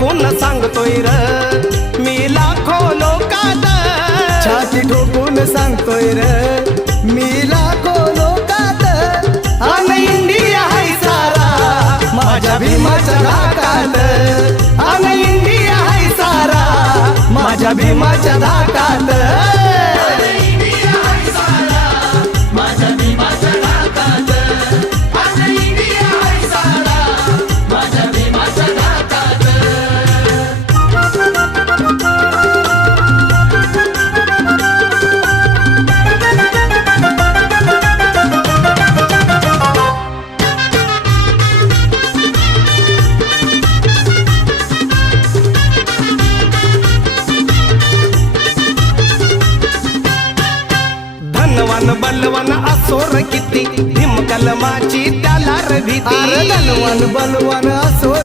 ठोकून सांगतोय र मी लाखो लोकात, छाती ठोकून सांगतोय र मी लाखो लोकात, अन इंडिया हाय सारा माझ्या भीमाच्या धाकात, अन इंडिया हाय सारा माझ्या भीमाच्या धाकात. धनवान बलवान असोर किती भीम कलमाची त्याला र भीती. धनवान बलवान असो